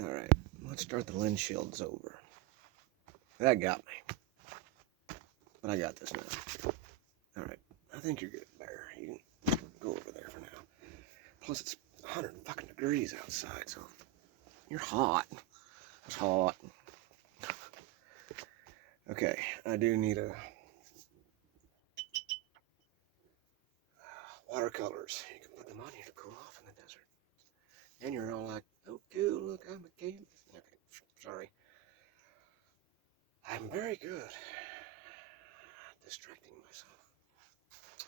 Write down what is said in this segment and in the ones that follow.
Alright, let's start the lens shields over. That got me. But I got this now. Alright, I think you're good, Bear. You can go over there for now. Plus, it's 100 fucking degrees outside, so you're hot. It's hot. Okay, I do need a watercolors. You can put them on you to cool off in the desert. And you're all like, oh, cool, look, I'm a canvas. Okay, sorry. I'm very good at distracting myself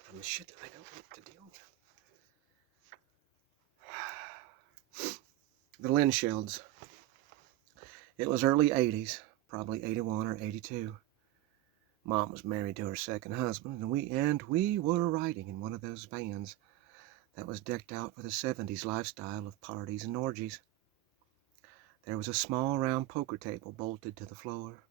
from the shit that I don't want to deal with. The lens shields. It was early 80s, probably 81 or 82. Mom was married to her second husband, and we were riding in one of those vans that was decked out for the 70s lifestyle of parties and orgies. There was a small round poker table bolted to the floor.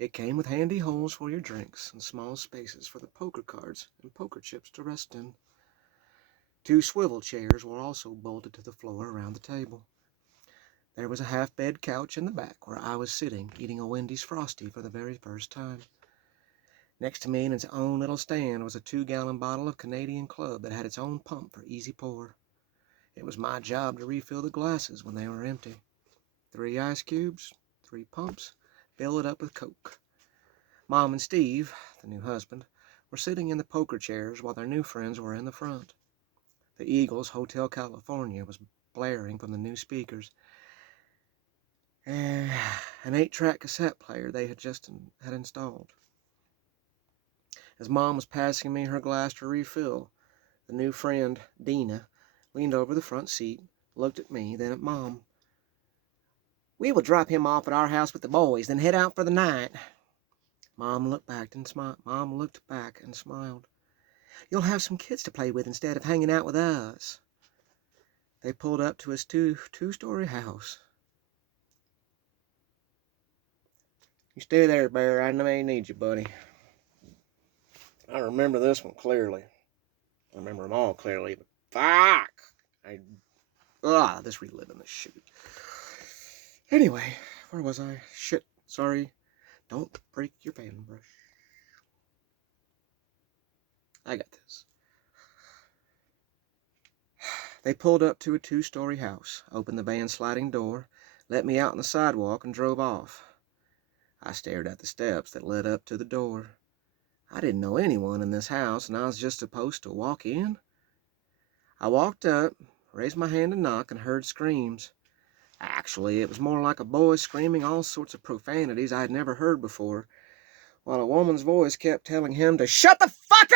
It came with handy holes for your drinks and small spaces for the poker cards and poker chips to rest in. 2 swivel chairs were also bolted to the floor around the table. There was a half-bed couch in the back where I was sitting, eating a Wendy's Frosty for the very first time. Next to me in its own little stand was a 2-gallon bottle of Canadian Club that had its own pump for easy pour. It was my job to refill the glasses when they were empty. 3 ice cubes, 3 pumps, fill it up with Coke. Mom and Steve, the new husband, were sitting in the poker chairs while their new friends were in the front. The Eagles Hotel California was blaring from the new speakers. An 8-track cassette player they had just installed. As Mom was passing me her glass to refill, the new friend, Dina, leaned over the front seat, looked at me, then at Mom. "We will drop him off at our house with the boys, then head out for the night." Mom looked back and smiled. "You'll have some kids to play with instead of hanging out with us." They pulled up to his two-story house. "You stay there, Bear. I may need you, buddy." I remember this one clearly. I remember them all clearly, but fuck! This reliving this shit. Anyway, where was I? Shit, sorry. Don't break your fan brush. I got this. They pulled up to a 2-story house, opened the van's sliding door, let me out on the sidewalk, and drove off. I stared at the steps that led up to the door. I didn't know anyone in this house, and I was just supposed to walk in. I walked up, raised my hand to knock, and heard screams. Actually, it was more like a boy screaming all sorts of profanities I'd never heard before, while a woman's voice kept telling him to shut the fuck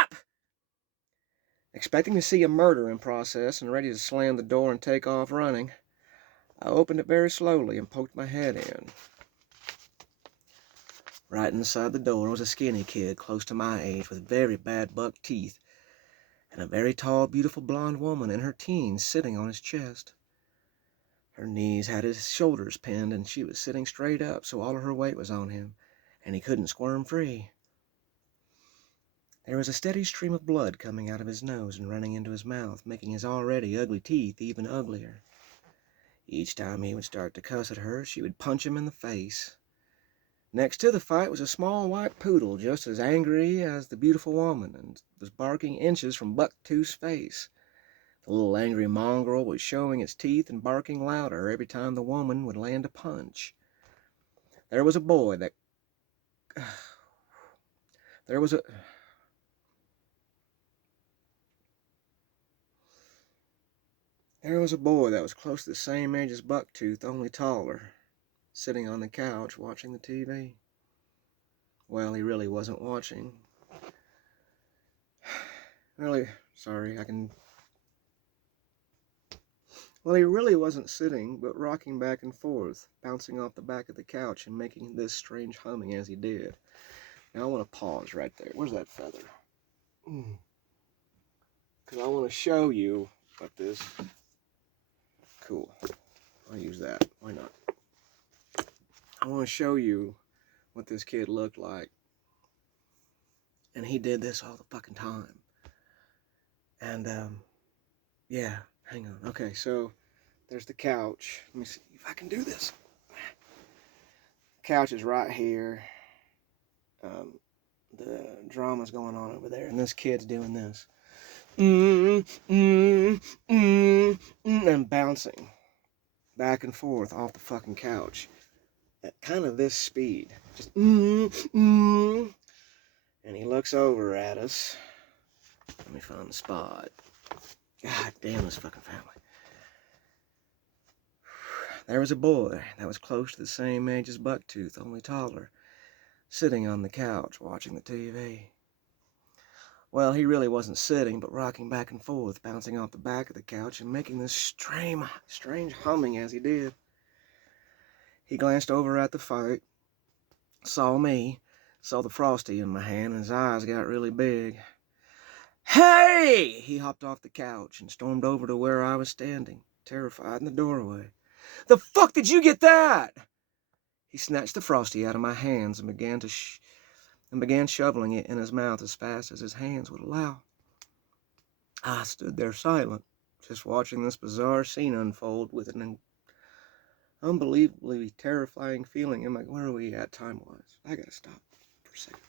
up! Expecting to see a murder in process and ready to slam the door and take off running, I opened it very slowly and poked my head in. Right inside the door was a skinny kid close to my age with very bad buck teeth, and a very tall, beautiful blonde woman in her teens sitting on his chest. Her knees had his shoulders pinned, and she was sitting straight up, so all of her weight was on him, and he couldn't squirm free. There was a steady stream of blood coming out of his nose and running into his mouth, making his already ugly teeth even uglier. Each time he would start to cuss at her, she would punch him in the face. Next to the fight was a small white poodle, just as angry as the beautiful woman, and was barking inches from Buck Tooth's face. The little angry mongrel was showing its teeth and barking louder every time the woman would land a punch. There was a boy that was close to the same age as Bucktooth, only taller, sitting on the couch watching the TV. Well, he really wasn't watching. He really wasn't sitting, but rocking back and forth, bouncing off the back of the couch and making this strange humming as he did. Now I want to pause right there. Where's that feather? Because I want to show you what this... Cool. I'll use that. Why not? I want to show you what this kid looked like. And he did this all the fucking time. And, yeah, hang on. Okay, so There's the couch. Let me see if I can do this. Couch is right here. The drama's going on over there, and this kid's doing this. And bouncing back and forth off the fucking couch at kind of this speed. Just and he looks over at us. Let me find the spot. God damn this fucking family. There was a boy that was close to the same age as Bucktooth, only taller, sitting on the couch watching the TV. Well, he really wasn't sitting, but rocking back and forth, bouncing off the back of the couch and making this strange humming as he did. He glanced over at the fight, saw me, saw the Frosty in my hand, and his eyes got really big. Hey! He hopped off the couch and stormed over to where I was standing, terrified in the doorway. The fuck did you get that? He snatched the Frosty out of my hands and began shoveling it in his mouth as fast as his hands would allow. I stood there silent, just watching this bizarre scene unfold with an unbelievably terrifying feeling in my... Where are we at time-wise? I gotta stop for a second.